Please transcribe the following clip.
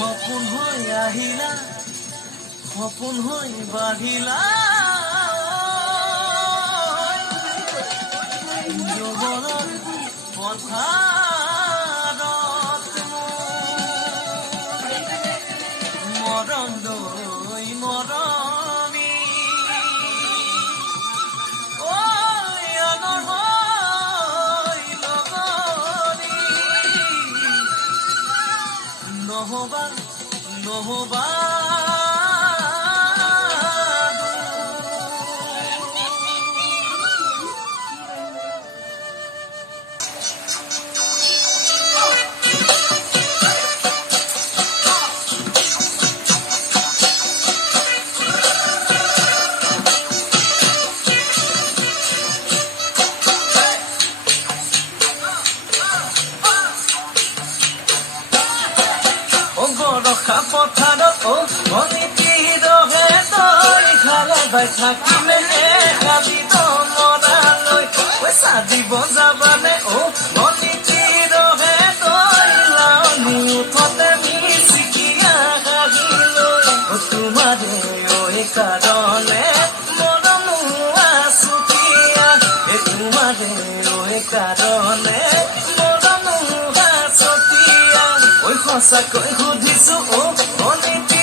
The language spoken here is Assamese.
সপোন হৈ আহিলা সপোন হৈ বাঢ়িলা যৌৱনৰ পথাৰত মৰম লৈ মৰমি আগৰ হৈ লগৰী নহবা নহবা ৰখা পথাৰত অনিতি ৰহে তই খালে বাই থাকিলে খালি মৰালৈ পইচা দিব যাবানে অনিতি ৰহে তই লাউনি উঠতে মিচিকিয়া হাগিলৈ তোমাৰে কাৰণে মৰম আছুকীয়া তোমাৰে কাৰণে মৰম আছুকীয়া সঁচাকৈ সুধিছো অনিতি